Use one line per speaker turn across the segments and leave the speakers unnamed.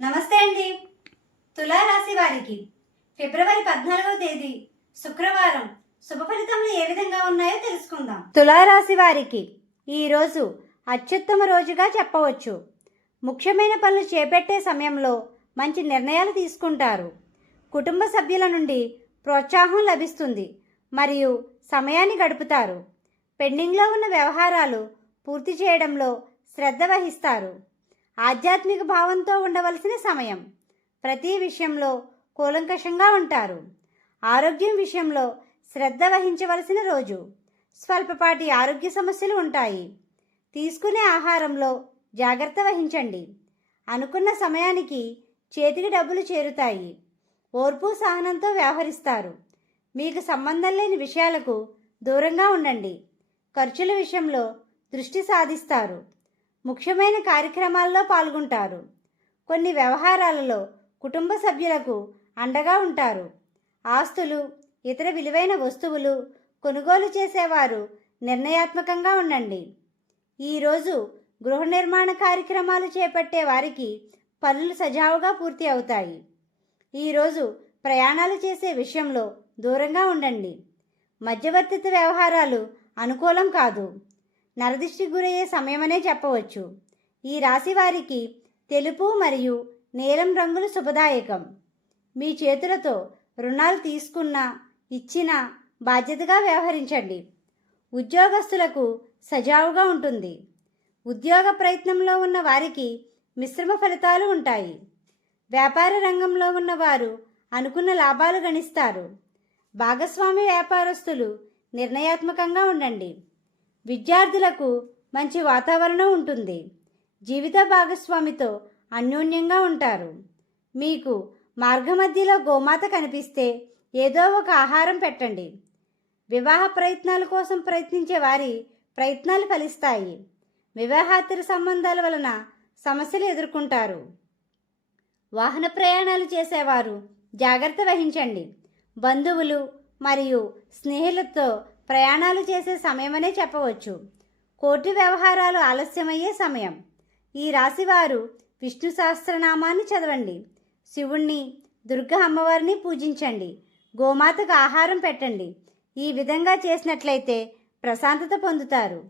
నమస్తే అండి. తులారాశి వారికి ఫిబ్రవరి పద్నాలుగవ తేదీ శుక్రవారం. శుభ ఫలితములు ఏ విధంగా ఉన్నాయో తెలుసుకుందాం. తులారాశి వారికి ఈరోజు అత్యుత్తమ రోజుగా చెప్పవచ్చు. ముఖ్యమైన పనులు చేపట్టే సమయంలో మంచి నిర్ణయాలు తీసుకుంటారు. కుటుంబ సభ్యుల నుండి ప్రోత్సాహం లభిస్తుంది మరియు సమయాన్ని గడుపుతారు. పెండింగ్లో ఉన్న వ్యవహారాలు పూర్తి చేయడంలో శ్రద్ధ వహిస్తారు. ఆధ్యాత్మిక భావంతో ఉండవలసిన సమయం. ప్రతి విషయంలో కూలంకషంగా ఉంటారు. ఆరోగ్యం విషయంలో శ్రద్ధ వహించవలసిన రోజు. స్వల్పపాటి ఆరోగ్య సమస్యలు ఉంటాయి. తీసుకునే ఆహారంలో జాగ్రత్త వహించండి. అనుకున్న సమయానికి చేతికి డబ్బులు చేరుతాయి. ఓర్పు సహనంతో వ్యవహరిస్తారు. మీకు సంబంధం లేని విషయాలకు దూరంగా ఉండండి. ఖర్చుల విషయంలో దృష్టి సాధిస్తారు. ముఖ్యమైన కార్యక్రమాల్లో పాల్గొంటారు. కొన్ని వ్యవహారాలలో కుటుంబ సభ్యులకు అండగా ఉంటారు. ఆస్తులు ఇతర విలువైన వస్తువులు కొనుగోలు చేసేవారు నిర్ణయాత్మకంగా ఉండండి. ఈరోజు గృహ నిర్మాణ కార్యక్రమాలు చేపట్టే వారికి పనులు సజావుగా పూర్తి అవుతాయి. ఈరోజు ప్రయాణాలు చేసే విషయంలో దూరంగా ఉండండి. మధ్యవర్తిత్వ వ్యవహారాలు అనుకూలం కాదు. నరదిష్టి గురయ్యే సమయమనే చెప్పవచ్చు. ఈ రాశి వారికి తెలుపు మరియు నీలం రంగులు శుభదాయకం. మీ చేతులతో రుణాలు తీసుకున్న ఇచ్చిన బాధ్యతగా వ్యవహరించండి. ఉద్యోగస్తులకు సజావుగా ఉంటుంది. ఉద్యోగ ప్రయత్నంలో ఉన్న వారికి మిశ్రమ ఫలితాలు ఉంటాయి. వ్యాపార రంగంలో ఉన్నవారు అనుకున్న లాభాలు గణిస్తారు. భాగస్వామి వ్యాపారస్తులు నిర్ణయాత్మకంగా ఉండండి. విద్యార్థులకు మంచి వాతావరణం ఉంటుంది. జీవిత భాగస్వామితో అన్యోన్యంగా ఉంటారు. మీకు మార్గమధ్యలో గోమాత కనిపిస్తే ఏదో ఒక ఆహారం పెట్టండి. వివాహ ప్రయత్నాల కోసం ప్రయత్నించే వారి ప్రయత్నాలు ఫలిస్తాయి. వివాహాతర సంబంధాల వలన సమస్యలు ఎదుర్కొంటారు. వాహన ప్రయాణాలు చేసేవారు జాగ్రత్త వహించండి. బంధువులు మరియు స్నేహితులతో ప్రయాణాలు చేసే సమయమనే చెప్పవచ్చు. కోర్టు వ్యవహారాలు ఆలస్యమయ్యే సమయం. ఈ రాశివారు విష్ణు సహస్రనామాన్ని చదవండి. శివుణ్ణి దుర్గ అమ్మవారిని పూజించండి. గోమాతకు ఆహారం పెట్టండి. ఈ విధంగా చేసినట్లయితే ప్రశాంతత పొందుతారు.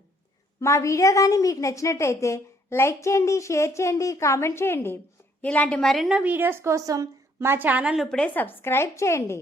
మా వీడియో కానీ మీకు నచ్చినట్టయితే లైక్ చేయండి షేర్ చేయండి కామెంట్ చేయండి. ఇలాంటి మరెన్నో వీడియోస్ కోసం మా ఛానల్ ఇప్పుడే సబ్స్క్రైబ్ చేయండి.